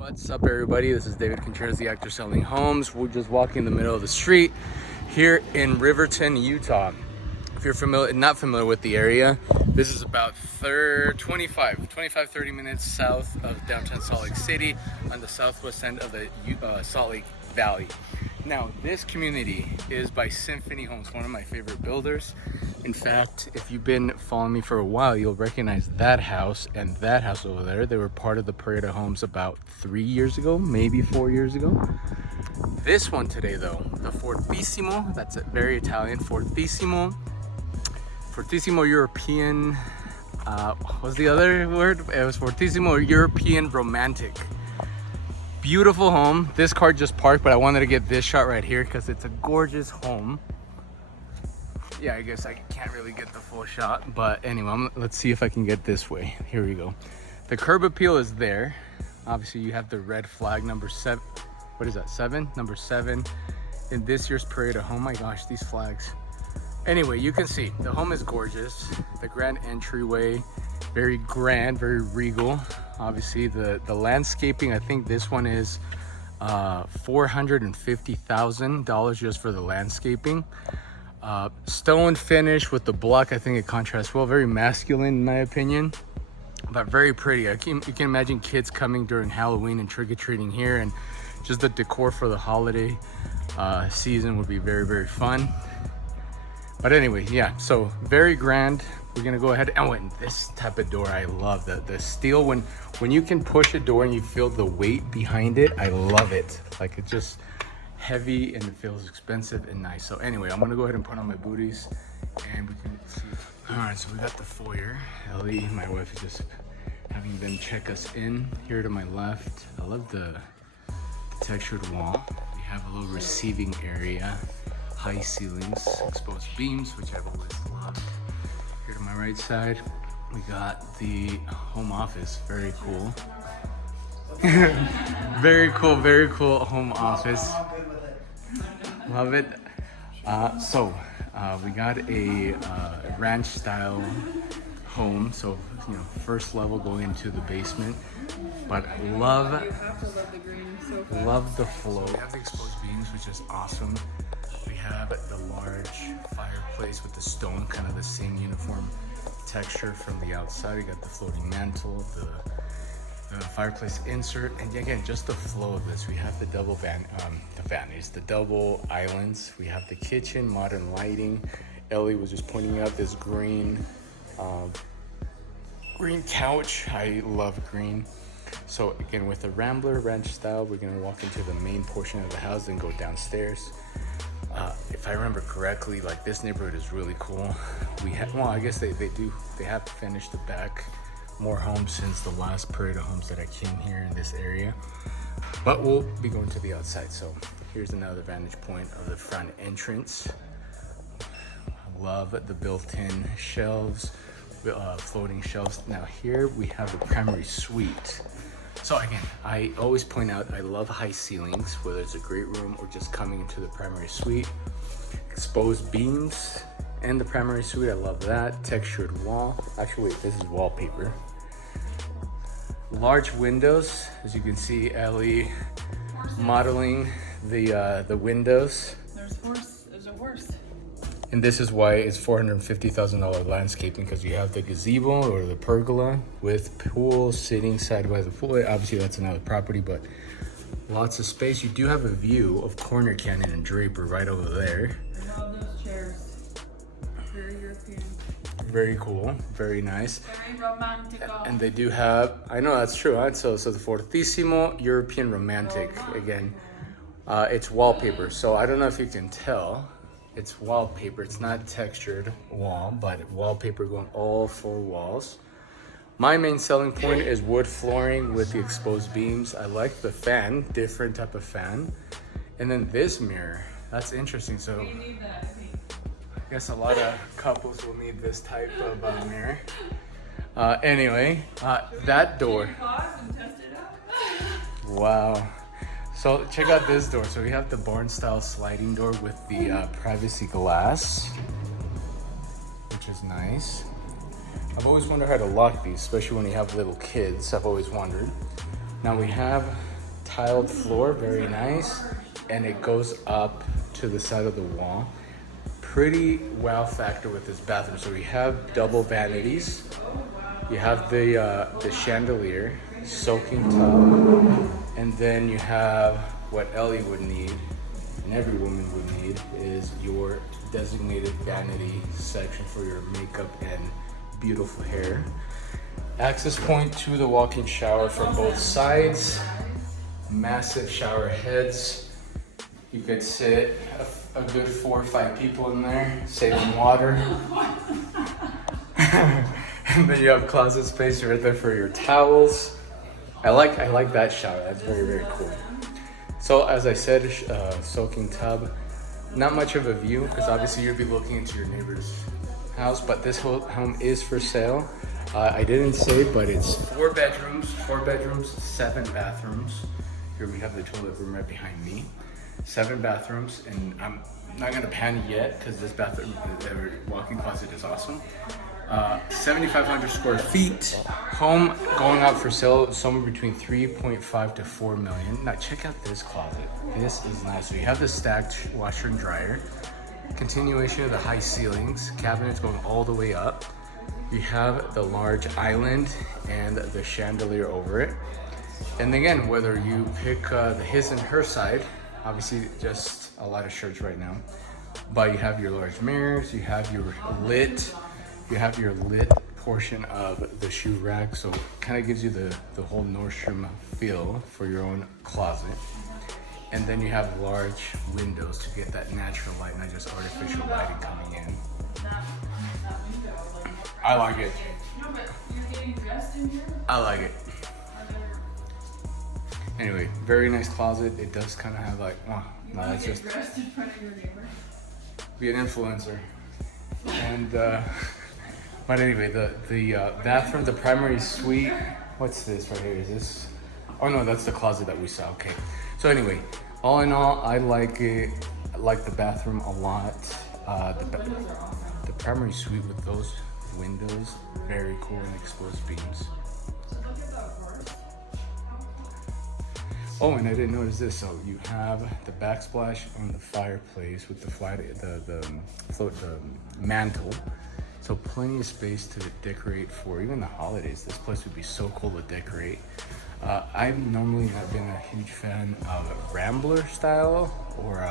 What's up, everybody? This is David Contreras, the actor selling homes. We're just walking in the middle of the street here in Riverton, Utah. If you're not familiar with the area, this is about 30 minutes south of downtown Salt Lake City on the southwest end of the Salt Lake Valley. Now, this community is by Symphony Homes, one of my favorite builders. In fact, if you've been following me for a while, you'll recognize that house and that house over there. They were part of the parade of homes about 3 years ago, maybe 4 years ago. This one today, though, the Fortissimo, that's very Italian, Fortissimo European, what's the other word? It was Fortissimo European Romantic. Beautiful home. This car just parked, but I wanted to get this shot right here because it's a gorgeous home. Yeah, I guess I can't really get the full shot, but anyway, let's see if I can get this way. Here we go. The curb appeal is there. Obviously, you have the red flag, number 7. What is that, 7? Number 7 in this year's parade of home. Oh my gosh, these flags. Anyway, you can see the home is gorgeous. The grand entryway, very grand, very regal. Obviously, the landscaping, I think this one is $450,000 just for the landscaping. Stone finish with the block. I think it contrasts well. Very masculine in my opinion, but very pretty. You can imagine kids coming during Halloween and trick-or-treating here, and just the decor for the holiday season would be very, very fun. But anyway, yeah, so very grand. We're gonna go ahead and this type of door, I love the steel. When you can push a door and you feel the weight behind it, I love it. Like, it's just heavy and it feels expensive and nice. So anyway, I'm gonna go ahead and put on my booties and we can see. All right, so we got the foyer. Ellie, my wife, is just having them check us in. Here to my left, I love the textured wall. We have a little receiving area, high ceilings, exposed beams, which I've always loved. Here to my right side, we got the home office. Very cool. Very cool home office. Love it. We got a ranch style home, so first level going into the basement, but love the flow. We have the exposed beams, which is awesome. We have the large fireplace with the stone, kind of the same uniform texture from the outside. We got the floating mantle, the fireplace insert, and again, just the flow of this. We have the double vanities, the double islands. We have the kitchen, modern lighting. Ellie was just pointing out this green couch. I love green. So again, with the Rambler ranch style, we're gonna walk into the main portion of the house and go downstairs. If I remember correctly, like, this neighborhood is really cool. I guess they have finished the back. More homes since the last parade of homes that I came here in this area, but we'll be going to the outside. So here's another vantage point of the front entrance. I love the built-in shelves, floating shelves. Now here we have the primary suite. So again, I always point out I love high ceilings, whether it's a great room or just coming into the primary suite. Exposed beams and the primary suite, I love that. Textured wall. Actually, wait, this is wallpaper. Large windows, as you can see, Ellie modeling the windows. There's a horse. And this is why it's $450,000 landscaping, because you have the gazebo or the pergola with pool sitting side by the pool. Obviously, that's another property, but lots of space. You do have a view of Corner Canyon and Draper right over there. I love those chairs. Very European. Very cool, very nice. Very romantic. And they do have, I know that's true, huh? So the Fortissimo European Romantic, again, it's wallpaper. So I don't know if you can tell, it's wallpaper. It's not textured wall, but wallpaper going all 4 walls. My main selling point is wood flooring with the exposed beams. I like the fan, different type of fan. And then this mirror, that's interesting. So We need that, I think. I guess a lot of couples will need this type of mirror. Anyway, that door. Pause and test it out. Wow. So check out this door. So we have the barn style sliding door with the privacy glass, which is nice. I've always wondered how to lock these, especially when you have little kids. I've always wondered. Now we have tiled floor, very nice. And it goes up to the side of the wall. Pretty wow factor with this bathroom. So we have double vanities. You have the chandelier, soaking tub, and then you have what Ellie would need, and every woman would need, is your designated vanity section for your makeup and beautiful hair. Access point to the walk-in shower from both sides. Massive shower heads. You could sit a good 4 or 5 people in there, saving water. And then you have closet space right there for your towels. I like that shower. That's very, very cool. So as I said, soaking tub. Not much of a view because obviously you'll be looking into your neighbor's house, but this home is for sale. I didn't say, but it's 4 bedrooms, 7 bathrooms. Here we have the toilet room right behind me. 7 bathrooms, and I'm not gonna pan yet because this bathroom, the walk-in closet is awesome. 7,500 square feet. Home going out for sale somewhere between 3.5 to 4 million. Now check out this closet. This is nice. So you have the stacked washer and dryer. Continuation of the high ceilings. Cabinets going all the way up. You have the large island and the chandelier over it. And again, whether you pick the his and her side, obviously just a lot of shirts right now, but you have your large mirrors, you have your lit portion of the shoe rack, so it kind of gives you the whole Nordstrom feel for your own closet. And then you have large windows to get that natural light, not just artificial lighting coming in. I like it. I like it. Anyway, very nice closet. It does kind of have like, oh, no, that's just be an influencer. And but anyway, the bathroom, the primary suite. What's this right here? Is this? Oh no, that's the closet that we saw. Okay. So anyway, all in all, I like it. I like the bathroom a lot. The primary suite with those windows, very cool, and exposed beams. Oh, and I didn't notice this. So you have the backsplash on the fireplace with the mantle. So plenty of space to decorate for even the holidays. This place would be so cool to decorate. I've normally not been a huge fan of rambler style or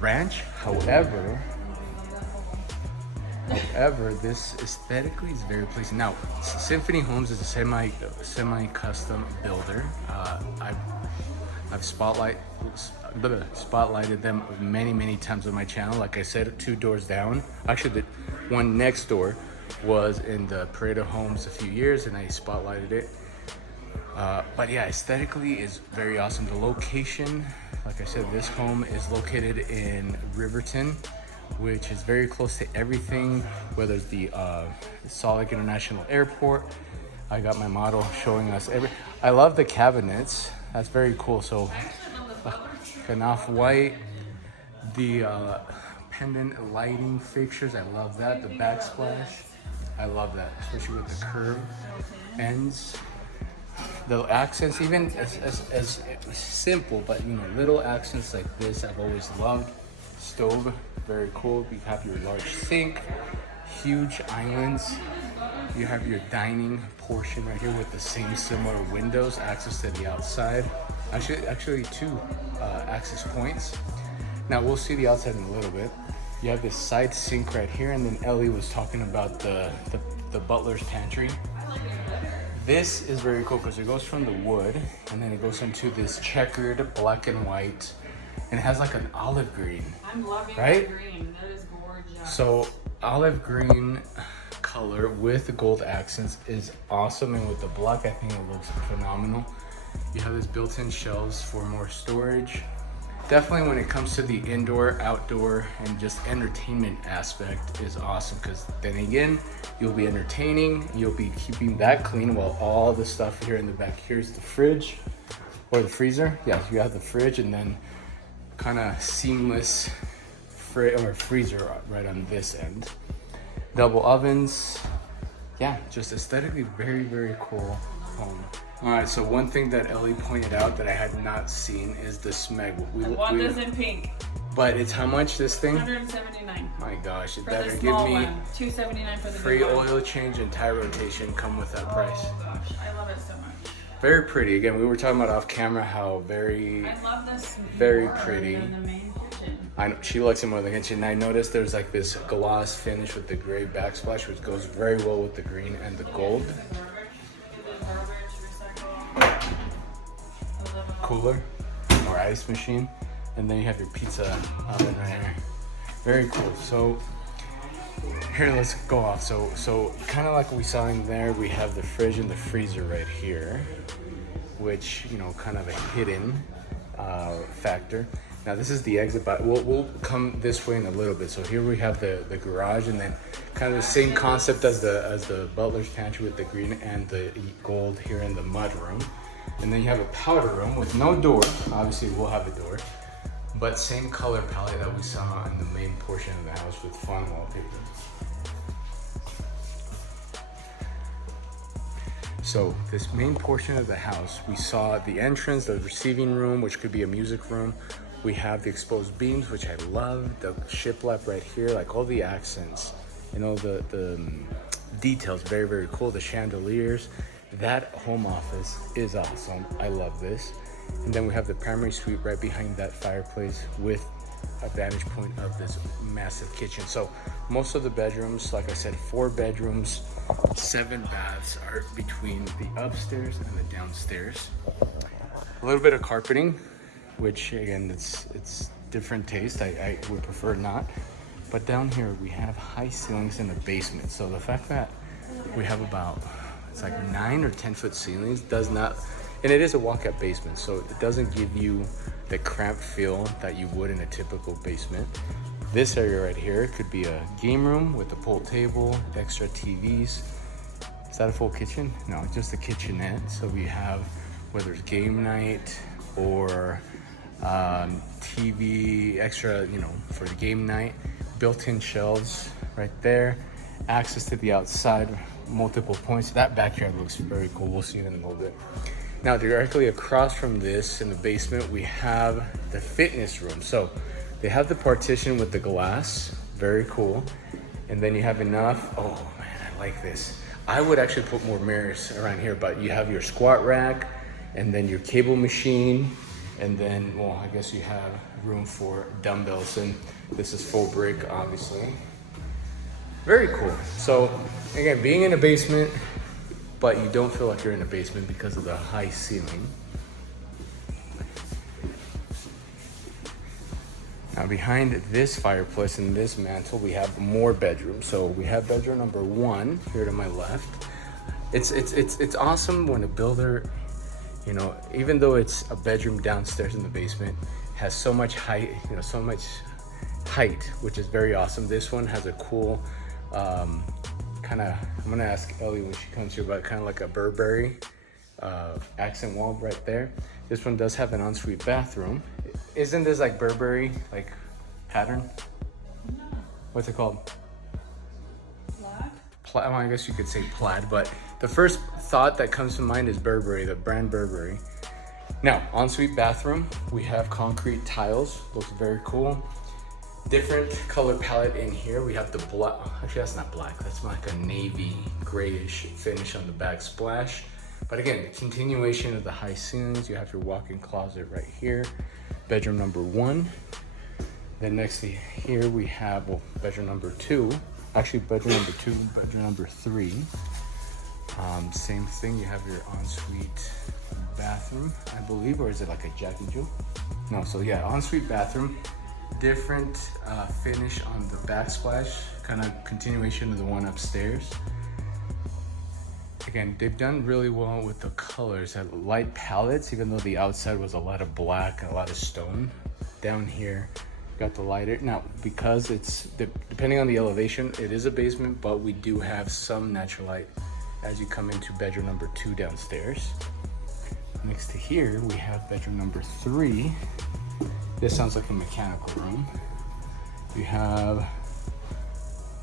ranch. However, this aesthetically is very pleasing. Now, Symphony Homes is a semi-custom builder. I've spotlighted them many times on my channel. Like I said, 2 doors down. Actually, the one next door was in the Pareto Homes a few years, and I spotlighted it. But yeah, aesthetically is very awesome. The location, like I said, this home is located in Riverton, which is very close to everything, whether it's the Salt Lake International Airport. I got my model showing us I love the cabinets. That's very cool. So an off-white, the pendant lighting fixtures, I love that. The backsplash, I love that, especially with the curved ends. The accents, even as simple, but you know, little accents like this, I've always loved. Stove, very cool. You have your large sink, huge islands. You have your dining portion right here with the same similar windows, access to the outside. Actually 2 access points. Now we'll see the outside in a little bit. You have this side sink right here, and then Ellie was talking about the butler's pantry. This is very cool because it goes from the wood and then it goes into this checkered black and white, and it has like an olive green. I'm loving right? the green. That is gorgeous. So olive green color with gold accents is awesome, and with the black, I think it looks phenomenal. You have this built-in shelves for more storage. Definitely when it comes to the indoor, outdoor, and just entertainment aspect is awesome, because then again, you'll be entertaining, you'll be keeping that clean while all the stuff here in the back. Here's the fridge or the freezer. Yeah, you have the fridge, and then kind of seamless freezer right on this end. Double ovens. Yeah, just aesthetically very cool home. All right, so one thing that Ellie pointed out that I had not seen is the smeg. I want this in pink. But it's how much, this thing? $179. My gosh, it For better the give small me one. $279 for the free big one. oil change and tire rotation come with that price. Oh gosh, I love it so much. Very pretty. Again, we were talking about off camera how very, I love this very more pretty. than the main kitchen. I know, she likes it more than the kitchen. I noticed there's like this gloss finish with the gray backsplash, which goes very well with the green and the gold. Cooler or ice machine, and then you have your pizza oven right here. Very cool. So here, let's go off. So kind of like we saw in there, we have the fridge and the freezer right here, which, you know, kind of a hidden factor. Now this is the exit, but we'll come this way in a little bit. So here we have the garage, and then kind of the same concept as the butler's pantry with the green and the gold here in the mud room. And then you have a powder room with no door. Obviously we'll have a door, but same color palette that we saw in the main portion of the house with fun wallpaper. So this main portion of the house, we saw the entrance, the receiving room, which could be a music room. We have the exposed beams, which I love, the shiplap right here, like all the accents, you know, the details, very, very cool. The chandeliers, that home office is awesome. I love this. And then we have the primary suite right behind that fireplace with a vantage point of this massive kitchen. So most of the bedrooms, like I said, 4 bedrooms, 7 baths are between the upstairs and the downstairs. A little bit of carpeting, which again, it's different taste. I would prefer not. But down here we have high ceilings in the basement. So the fact that we have about, it's like 9 or 10 foot ceilings does not, and it is a walkout basement, so it doesn't give you the cramped feel that you would in a typical basement. This area right here could be a game room with a pool table, extra TVs. Is that a full kitchen? No, just a kitchenette. So we have, whether it's game night or TV, extra, you know, for the game night, built-in shelves right there, access to the outside, multiple points. That backyard looks very cool. We'll see it in a little bit. Now, directly across from this in the basement, we have the fitness room. So they have the partition with the glass, very cool. And then you have enough, oh man, I like this. I would actually put more mirrors around here, but you have your squat rack and then your cable machine. And then, well, I guess you have room for dumbbells, and this is full brick, obviously. Very cool. So again, being in a basement, but you don't feel like you're in a basement because of the high ceiling. Now behind this fireplace and this mantle, we have more bedrooms. So we have bedroom number 1 here to my left. It's awesome when a builder, you know, even though it's a bedroom downstairs in the basement, has so much height, you know, so much height, which is very awesome. This one has a cool kind of, I'm gonna ask Ellie when she comes here, but kind of like a Burberry accent wall right there. This one does have an ensuite bathroom. Isn't this like Burberry, like pattern? No. What's it called? Black? Well, I guess you could say plaid, but the first thought that comes to mind is Burberry, the brand Burberry. Now, ensuite bathroom, we have concrete tiles, looks very cool. Different color palette in here. We have the black, actually that's not black, that's like a navy grayish finish on the backsplash. But again, the continuation of the high ceilings. You have your walk-in closet right here. Bedroom number 1. Then next to here we have, well, bedroom number 2. Actually, bedroom number 2, bedroom number 3. Same thing, you have your ensuite bathroom, I believe, or is it like a Jack and Jill? No, so yeah, ensuite bathroom. Different finish on the backsplash, kind of continuation of the one upstairs. Again, they've done really well with the colors, light palettes, even though the outside was a lot of black and a lot of stone. Down here, got the lighter. Now, because it's, depending on the elevation, it is a basement, but we do have some natural light as you come into bedroom number 2 downstairs. Next to here, we have bedroom number 3. This sounds like a mechanical room. We have,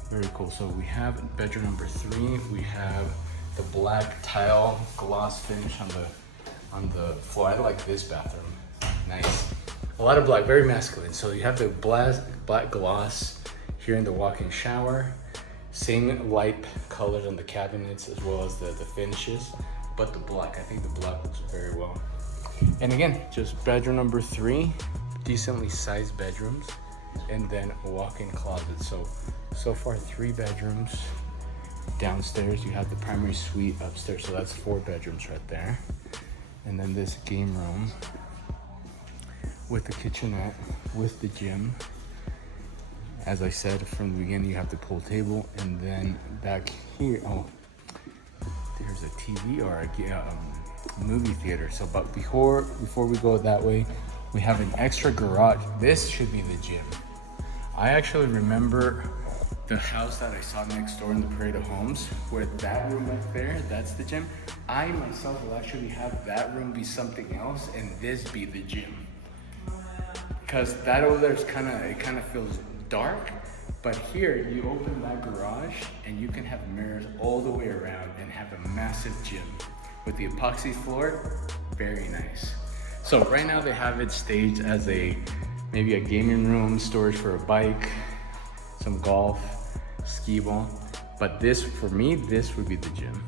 very cool. So we have bedroom number 3. We have the black tile gloss finish on the floor. I like this bathroom. Nice. A lot of black, very masculine. So you have the black gloss here in the walk-in shower. Same light colors on the cabinets as well as the finishes, but the black, I think the black looks very well. And again, just bedroom number 3, decently sized bedrooms, and then a walk-in closet. So far 3 bedrooms. Downstairs you have the primary suite upstairs, so that's 4 bedrooms right there. And then this game room with the kitchenette, with the gym. As I said from the beginning, you have the pool table, and then back here, oh, there's a TV or a movie theater. So, but before we go that way, we have an extra garage. This should be the gym. I actually remember the house that I saw next door in the Parade of Homes, where that room up there, that's the gym. I myself will actually have that room be something else, and this be the gym. Because that over there is kind of feels dark, but here you open that garage and you can have mirrors all the way around and have a massive gym with the epoxy floor. Very nice. So right now they have it staged as maybe a gaming room, storage for a bike, some golf, skee ball. But this, for me, this would be the gym.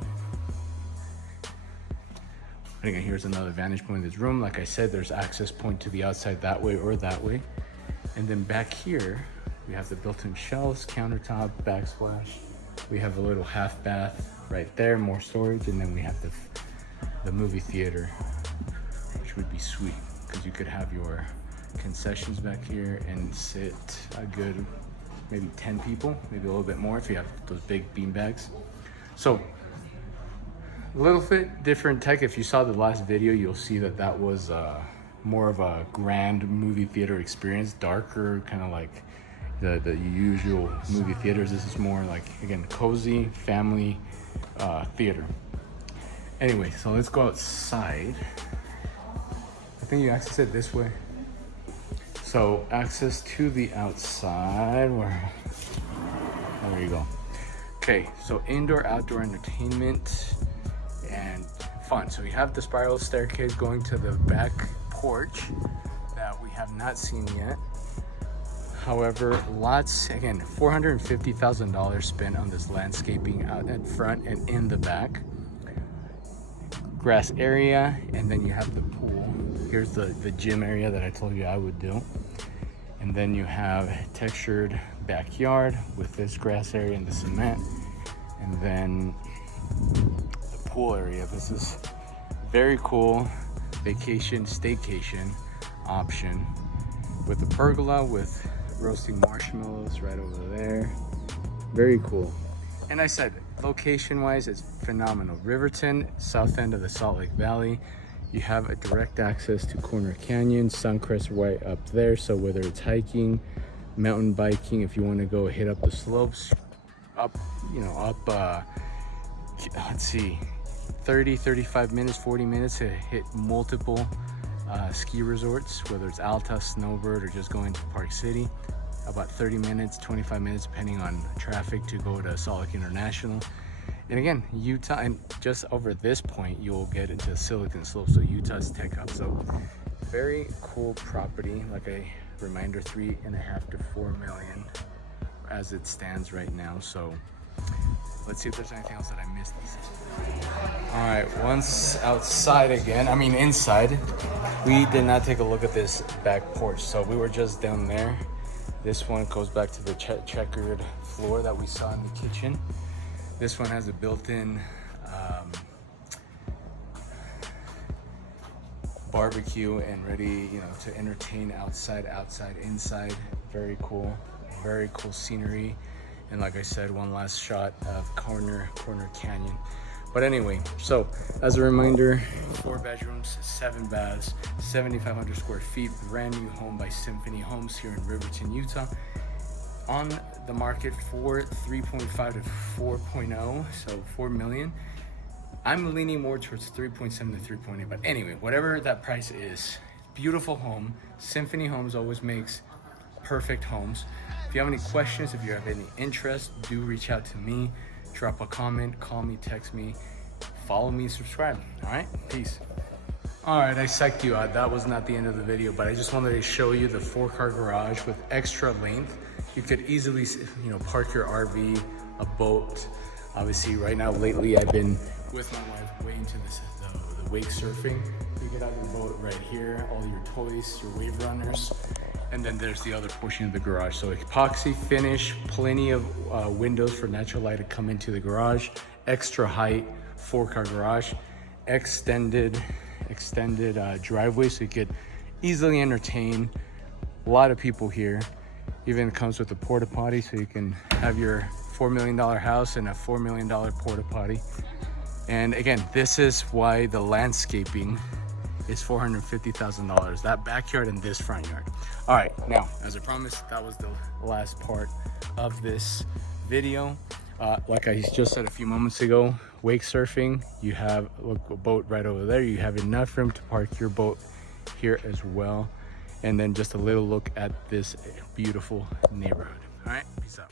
And again, here's another vantage point of this room. Like I said, there's access point to the outside that way or that way. And then back here, we have the built-in shelves, countertop, backsplash. We have a little half bath right there, more storage, and then we have the movie theater, which would be sweet because you could have your concessions back here and sit a good maybe 10 people, maybe a little bit more if you have those big bean bags. So a little bit different tech. If you saw the last video, you'll see that was more of a grand movie theater experience, darker, kind of like the usual movie theaters. This is more like, again, cozy family theater. Anyway, so let's go outside. I think you access it this way. So access to the outside, there you go. Okay, so indoor, outdoor entertainment and fun. So we have the spiral staircase going to the back porch that we have not seen yet. However, lots, again, $450,000 spent on this landscaping out at front and in the back. Grass area, and then you have the pool. Here's the gym area that I told you I would do. And then you have textured backyard with this grass area and the cement. And then the pool area. This is very cool vacation, staycation option with the pergola with roasting marshmallows right over there. Very cool. And I said, location wise, it's phenomenal. Riverton, south end of the Salt Lake Valley. You have a direct access to Corner Canyon, Suncrest right up there. So whether it's hiking, mountain biking, if you want to go hit up the slopes, let's see, 30, 35 minutes, 40 minutes to hit multiple ski resorts, whether it's Alta, Snowbird, or just going to Park City. About 30 minutes, 25 minutes, depending on traffic, to go to Salt Lake International. And again, Utah, and just over this point, you'll get into Silicon Slopes, so Utah's tech hub. So very cool property. Like a reminder, 3.5 to 4 million as it stands right now. So let's see if there's anything else that I missed. All right, once outside again, I mean inside, we did not take a look at this back porch. So we were just down there. This one goes back to the checkered floor that we saw in the kitchen. This one has a built-in barbecue and ready, to entertain outside, inside. Very cool scenery. And like I said, one last shot of Corner Canyon. But anyway, so as a reminder, 4 bedrooms, 7 baths, 7,500 square feet, brand new home by Symphony Homes here in Riverton, Utah. On the market for 3.5 to 4.0, so 4 million. I'm leaning more towards 3.7 to 3.8, but anyway, whatever that price is, beautiful home. Symphony Homes always makes perfect homes. If you have any questions, if you have any interest, do reach out to me. Drop a comment, call me, text me, follow me, subscribe. All right, peace. All right, I psyched you out. That was not the end of the video, but I just wanted to show you the 4-car garage with extra length. You could easily, you know, park your RV, a boat. Obviously, right now, lately, I've been with my wife way into the wake surfing. You could have your boat right here, all your toys, your wave runners, and then there's the other portion of the garage. So epoxy finish, plenty of windows for natural light to come into the garage, extra height, 4-car garage, extended driveway, so you could easily entertain a lot of people here. Even comes with a porta potty, so you can have your $4 million house and a $4 million porta potty. And again, this is why the landscaping is $450,000, that backyard and this front yard. All right, now, as I promised, that was the last part of this video. Like I just said a few moments ago, wake surfing, you have a boat right over there. You have enough room to park your boat here as well. And then just a little look at this beautiful neighborhood. All right, peace out.